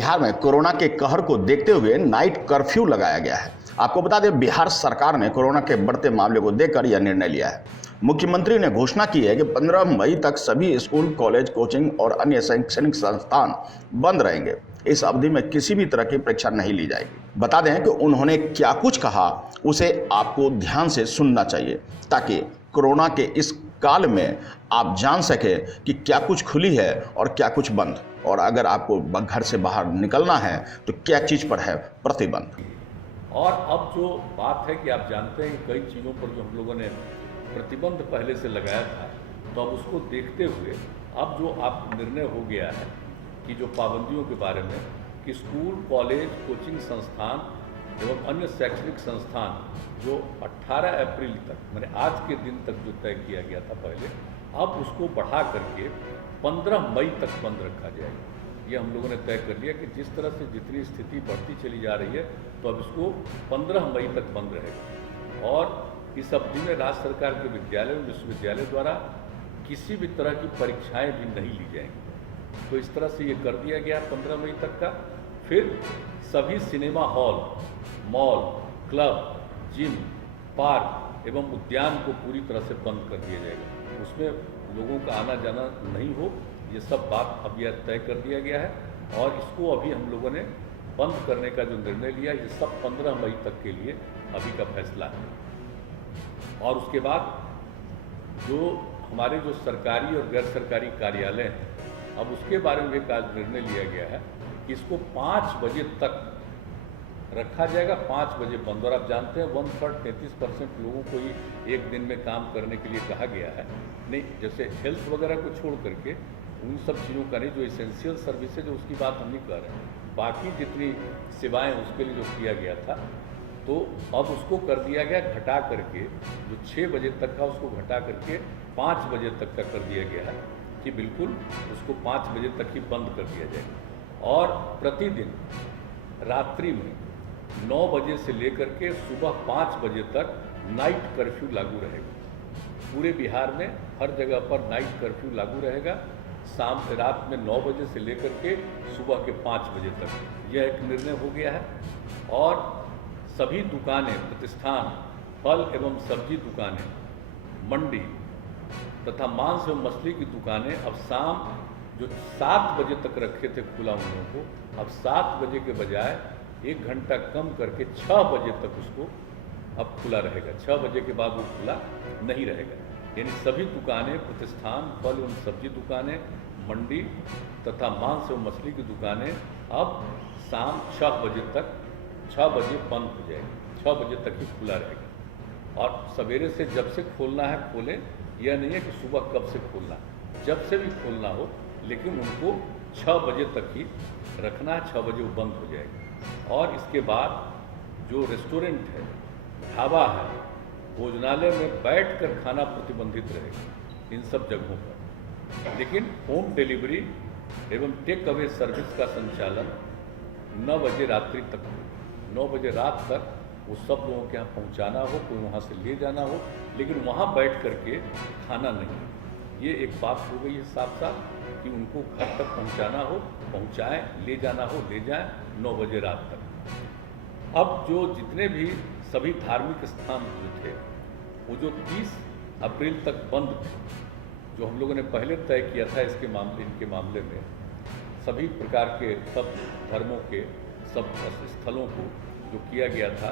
बिहार में कोरोना के कहर को देखते हुए नाइट कर्फ्यू लगाया गया है। आपको बता दें, बिहार सरकार ने कोरोना के बढ़ते मामले को देखकर यह निर्णय लिया है। मुख्यमंत्री ने घोषणा की है कि 15 मई तक सभी स्कूल, कॉलेज, कोचिंग और अन्य शैक्षणिक संस्थान बंद रहेंगे। इस अवधि में किसी भी तरह की परीक्षा नहीं ली जाएगी। बता दें कि उन्होंने क्या कुछ कहा, उसे आपको ध्यान से सुनना चाहिए ताकि कोरोना के इस काल में आप जान सके कि क्या कुछ खुली है और क्या कुछ बंद, और अगर आपको घर से बाहर निकलना है तो क्या चीज़ पर है प्रतिबंध। और अब जो बात है कि आप जानते हैं कि कई चीज़ों पर जो हम लोगों ने प्रतिबंध पहले से लगाया था, तो अब उसको देखते हुए अब जो आप निर्णय हो गया है कि जो पाबंदियों के बारे में कि स्कूल, कॉलेज, कोचिंग संस्थान एवं अन्य शैक्षणिक संस्थान जो 18 अप्रैल तक, मैंने आज के दिन तक जो तय किया गया था पहले, अब उसको बढ़ा करके 15 मई तक बंद रखा जाएगा। ये हम लोगों ने तय कर लिया कि जिस तरह से जितनी स्थिति बढ़ती चली जा रही है, तो अब इसको 15 मई तक बंद रहेगा। और इस अवधि में राज्य सरकार के विद्यालय और विश्वविद्यालय द्वारा किसी भी तरह की परीक्षाएं भी नहीं ली जाएंगी। तो इस तरह से ये कर दिया गया 15 मई तक का। फिर सभी cinema hall, mall, club, gym, park एवं उद्यान को पूरी तरह से बंद कर दिया जाएगा। उसमें लोगों का आना जाना नहीं हो, ये सब बात अब यह तय कर दिया गया है। और इसको अभी हम लोगों ने बंद करने का जो निर्णय लिया, ये सब 15 मई तक के लिए अभी का फैसला है। और उसके बाद जो हमारे जो सरकारी और गैर सरकारी कार्यालय हैं, अब उसके बारे में एक आज निर्णय लिया गया है कि इसको 5 बजे तक रखा जाएगा, 5 बजे बंद। और आप जानते हैं 1/3 33% लोगों को ही एक दिन में काम करने के लिए कहा गया है। नहीं, जैसे हेल्थ वगैरह को छोड़ करके उन सब चीज़ों का नहीं, जो इसेंशियल सर्विसेज है उसकी बात हम नहीं कर रहे हैं। बाकी जितनी सेवाएं उसके लिए जो किया गया था, तो अब उसको कर दिया गया घटा करके, जो 6 बजे तक था उसको घटा करके 5 बजे तक का कर दिया गया है कि बिल्कुल उसको 5 बजे तक ही बंद कर दिया जाएगा। और प्रतिदिन रात्रि में 9 बजे से लेकर के सुबह 5 बजे तक नाइट कर्फ्यू लागू रहेगा। पूरे बिहार में हर जगह पर नाइट कर्फ्यू लागू रहेगा, रात में 9 बजे से लेकर के सुबह के 5 बजे तक। यह एक निर्णय हो गया है। और सभी दुकानें, प्रतिष्ठान, फल एवं सब्जी दुकानें, मंडी तथा मांस एवं मछली की दुकानें अब शाम जो 7 बजे तक रखे थे खुला उन लोगों को, अब 7 बजे के बजाय 1 घंटा कम करके 6 बजे तक उसको अब खुला रहेगा। 6 बजे के बाद वो खुला नहीं रहेगा। यानी सभी दुकानें, प्रतिष्ठान, फल एवं सब्जी दुकानें, मंडी तथा मांस एवं मछली की दुकानें अब शाम 6 बजे तक, 6 बजे बंद हो जाएगी, 6 बजे तक ही खुला रहेगा। और सवेरे से जब से खोलना है खोलें, यह नहीं है कि सुबह कब से खोलना है, जब से भी खोलना हो, लेकिन उनको 6 बजे तक ही रखना है, 6 बजे वो बंद हो जाएगा। और इसके बाद जो रेस्टोरेंट है, ढाबा है, भोजनालय में बैठकर खाना प्रतिबंधित रहेगा इन सब जगहों पर। लेकिन होम डिलीवरी एवं टेक अवे सर्विस का संचालन 9 बजे रात्रि तक हो। 9 बजे रात तक वो सब लोगों के यहाँ पहुँचाना हो, कोई वहाँ से ले जाना हो, लेकिन वहाँ बैठ करके खाना नहीं। ये एक बात हो गई है साफ साफ कि उनको घर तक पहुँचाना हो पहुँचाएँ, ले जाना हो ले जाएँ 9 बजे रात तक। अब जो जितने भी सभी धार्मिक स्थान जो थे, वो जो 30 अप्रैल तक बंद थे, जो हम लोगों ने पहले तय किया था इनके मामले में, सभी प्रकार के सब धर्मों के सब स्थलों को जो किया गया था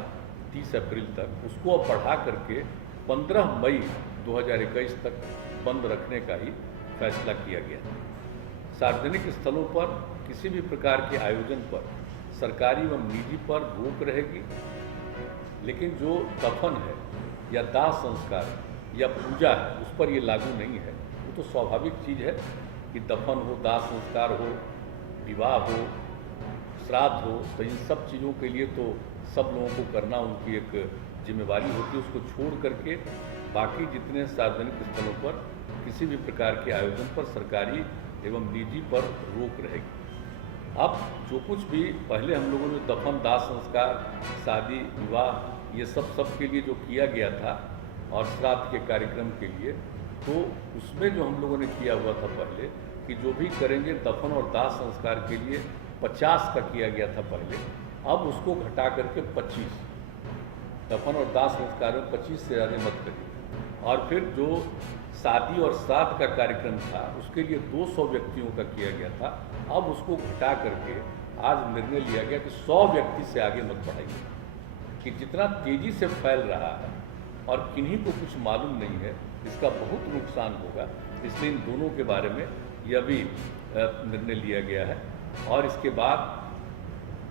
30 अप्रैल तक, उसको अब बढ़ा करके 15 मई 2021 तक बंद रखने का ही फैसला किया गया। सार्वजनिक स्थलों पर किसी भी प्रकार के आयोजन पर सरकारी एवं निजी पर रोक रहेगी, लेकिन जो दफन है या दाह संस्कार या पूजा है उस पर ये लागू नहीं है। वो तो स्वाभाविक चीज़ है कि दफन हो, दाह संस्कार हो, विवाह हो, श्राद्ध हो, तो इन सब चीज़ों के लिए तो सब लोगों को करना उनकी एक जिम्मेवारी होती है। उसको छोड़ करके बाकी जितने सार्वजनिक स्थलों पर किसी भी प्रकार के आयोजन पर सरकारी एवं निजी पर रोक रहेगी। अब जो कुछ भी पहले हम लोगों ने दफन, दाह संस्कार, शादी, विवाह, ये सब के लिए जो किया गया था और श्राद्ध के कार्यक्रम के लिए, तो उसमें जो हम लोगों ने किया हुआ था पहले कि जो भी करेंगे दफन और दाह संस्कार के लिए 50 का किया गया था पहले, अब उसको घटा करके 25, दफन और दाह संस्कारों में 25 से ज़्यादा मत करिए। और फिर जो शादी और श्राद्ध का कार्यक्रम था उसके लिए 200 व्यक्तियों का किया गया था, अब उसको घटा करके आज निर्णय लिया गया कि 100 व्यक्ति से आगे मत बढ़ाइए। कि जितना तेज़ी से फैल रहा है और किन्हीं को कुछ मालूम नहीं है, इसका बहुत नुकसान होगा, इसलिए इन दोनों के बारे में यह भी निर्णय लिया गया है। और इसके बाद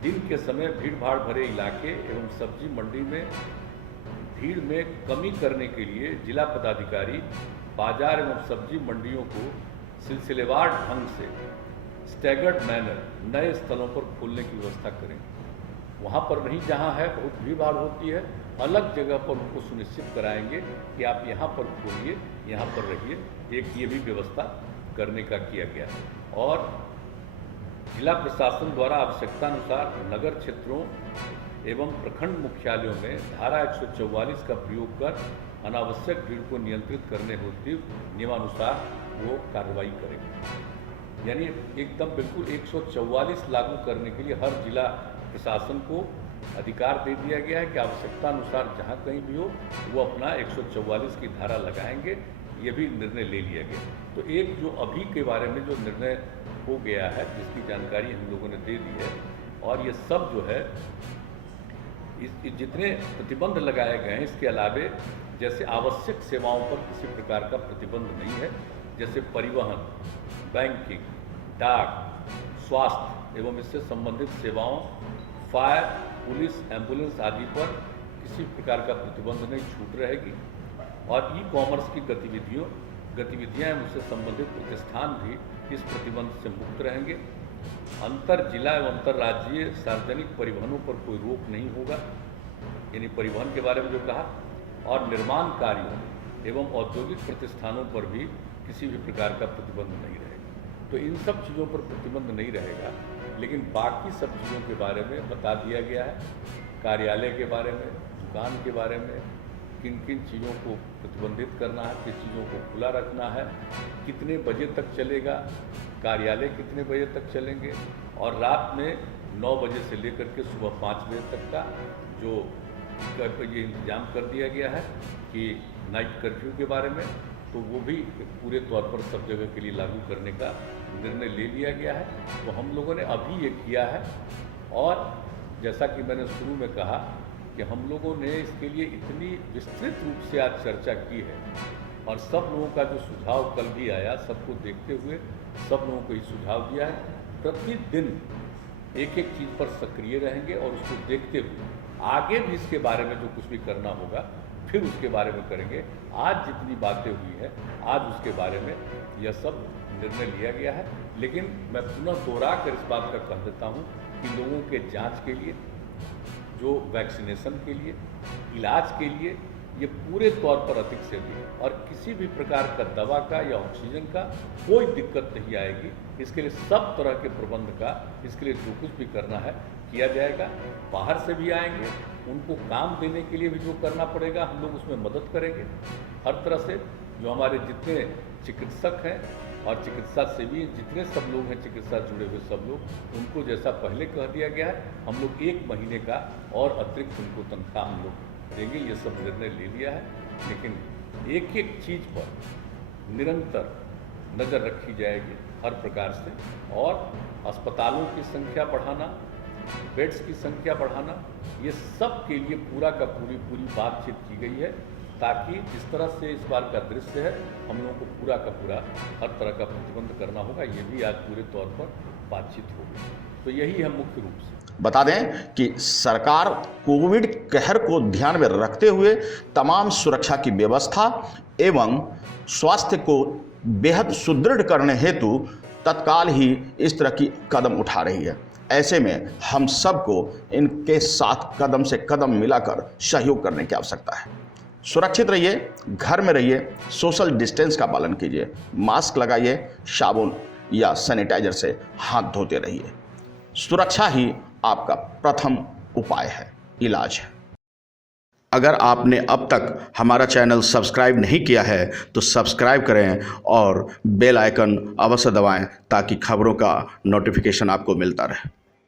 दिन के समय भीड़ भाड़ भरे इलाके एवं सब्जी मंडी में भीड़ में कमी करने के लिए जिला पदाधिकारी बाजार एवं सब्जी मंडियों को सिलसिलेवार ढंग से स्टैगर्ड मैनर नए स्थलों पर खोलने की व्यवस्था करें। वहाँ पर नहीं जहाँ है बहुत भीड़ भाड़ होती है, अलग जगह पर उनको सुनिश्चित कराएंगे कि आप यहाँ पर खोलिए, यहाँ पर रहिए। एक ये भी व्यवस्था करने का किया गया है। और जिला प्रशासन द्वारा आवश्यकतानुसार नगर क्षेत्रों एवं प्रखंड मुख्यालयों में धारा 144 का प्रयोग कर अनावश्यक भीड़ को नियंत्रित करने हेतु नियमानुसार वो कार्रवाई करेंगे। यानी एकदम बिल्कुल 144 लागू करने के लिए हर जिला प्रशासन को अधिकार दे दिया गया है कि आवश्यकतानुसार जहाँ कहीं भी हो वो अपना 144 की धारा लगाएंगे। ये भी निर्णय ले लिया गया। तो एक जो अभी के बारे में जो निर्णय हो गया है, जिसकी जानकारी हम लोगों ने दे दी है, और ये सब जो है जितने प्रतिबंध लगाए गए हैं, इसके अलावे जैसे आवश्यक सेवाओं पर किसी प्रकार का प्रतिबंध नहीं है, जैसे परिवहन, बैंकिंग, डाक, स्वास्थ्य एवं इससे संबंधित सेवाओं, फायर, पुलिस, एम्बुलेंस आदि पर किसी प्रकार का प्रतिबंध नहीं, छूट रहेगी। और ई कॉमर्स की गतिविधियां एवं उससे संबंधित प्रतिष्ठान भी इस प्रतिबंध से मुक्त रहेंगे। अंतर जिला एवं अंतर्राज्यीय सार्वजनिक परिवहनों पर कोई रोक नहीं होगा, यानी परिवहन के बारे में जो कहा। और निर्माण कार्यों एवं औद्योगिक प्रतिष्ठानों पर भी किसी भी प्रकार का प्रतिबंध नहीं रहेगा। तो इन सब चीज़ों पर प्रतिबंध नहीं रहेगा, लेकिन बाकी सब चीज़ों के बारे में बता दिया गया है। कार्यालय के बारे में, दुकान के बारे में, किन किन चीज़ों को प्रतिबंधित करना है, किस चीज़ों को खुला रखना है, कितने बजे तक चलेगा, कार्यालय कितने बजे तक चलेंगे, और रात में 9 बजे से लेकर के सुबह 5 बजे तक का जो ये इंतजाम कर दिया गया है कि नाइट कर्फ्यू के बारे में, तो वो भी पूरे तौर पर सब जगह के लिए लागू करने का निर्णय ले लिया गया है। तो हम लोगों ने अभी ये किया है। और जैसा कि मैंने शुरू में कहा कि हम लोगों ने इसके लिए इतनी विस्तृत रूप से आज चर्चा की है, और सब लोगों का जो सुझाव कल भी आया, सबको देखते हुए सब लोगों को ये सुझाव दिया है। प्रतिदिन एक एक चीज़ पर सक्रिय रहेंगे और उसको देखते हुए आगे भी इसके बारे में जो कुछ भी करना होगा फिर उसके बारे में करेंगे। आज जितनी बातें हुई है, आज उसके बारे में यह सब निर्णय लिया गया है। लेकिन मैं पुनः दोहरा कर इस बात का कह देता हूँ कि लोगों के जांच के लिए, जो वैक्सीनेशन के लिए, इलाज के लिए ये पूरे तौर पर अधिक से अधिक, और किसी भी प्रकार का दवा का या ऑक्सीजन का कोई दिक्कत नहीं आएगी। इसके लिए सब तरह के प्रबंध का, इसके लिए जो कुछ भी करना है किया जाएगा। बाहर से भी आएंगे, उनको काम देने के लिए भी जो करना पड़ेगा हम लोग उसमें मदद करेंगे हर तरह से। जो हमारे जितने चिकित्सक हैं और चिकित्सा सेवी जितने सब लोग हैं, चिकित्सा जुड़े हुए सब लोग, उनको जैसा पहले कह दिया गया है, हम लोग 1 महीने का और अतिरिक्त उनको तनख्वाह हम लोग देंगे। ये सब निर्णय ले लिया है। लेकिन एक एक चीज़ पर निरंतर नज़र रखी जाएगी हर प्रकार से, और अस्पतालों की संख्या बढ़ाना, बेड्स की संख्या बढ़ाना, ये सब के लिए पूरा का पूरी बातचीत की गई है, ताकि जिस तरह से इस बार का दृश्य है, हम लोगों को पूरा का पूरा हर तरह का प्रतिबंध करना होगा। ये भी आज पूरे तौर पर बातचीत होगी। तो यही है मुख्य रूप से। बता दें कि सरकार कोविड कहर को ध्यान में रखते हुए तमाम सुरक्षा की व्यवस्था एवं स्वास्थ्य को बेहद सुदृढ़ करने हेतु तत्काल ही इस तरह की कदम उठा रही है। ऐसे में हम सबको इनके साथ कदम से कदम मिलाकर सहयोग करने की आवश्यकता है। सुरक्षित रहिए, घर में रहिए, सोशल डिस्टेंस का पालन कीजिए, मास्क लगाइए, साबुन या सैनिटाइजर से हाथ धोते रहिए। सुरक्षा ही आपका प्रथम उपाय है, इलाज है। अगर आपने अब तक हमारा चैनल सब्सक्राइब नहीं किया है तो सब्सक्राइब करें और बेल आइकन अवश्य दबाएं ताकि खबरों का नोटिफिकेशन आपको मिलता रहे।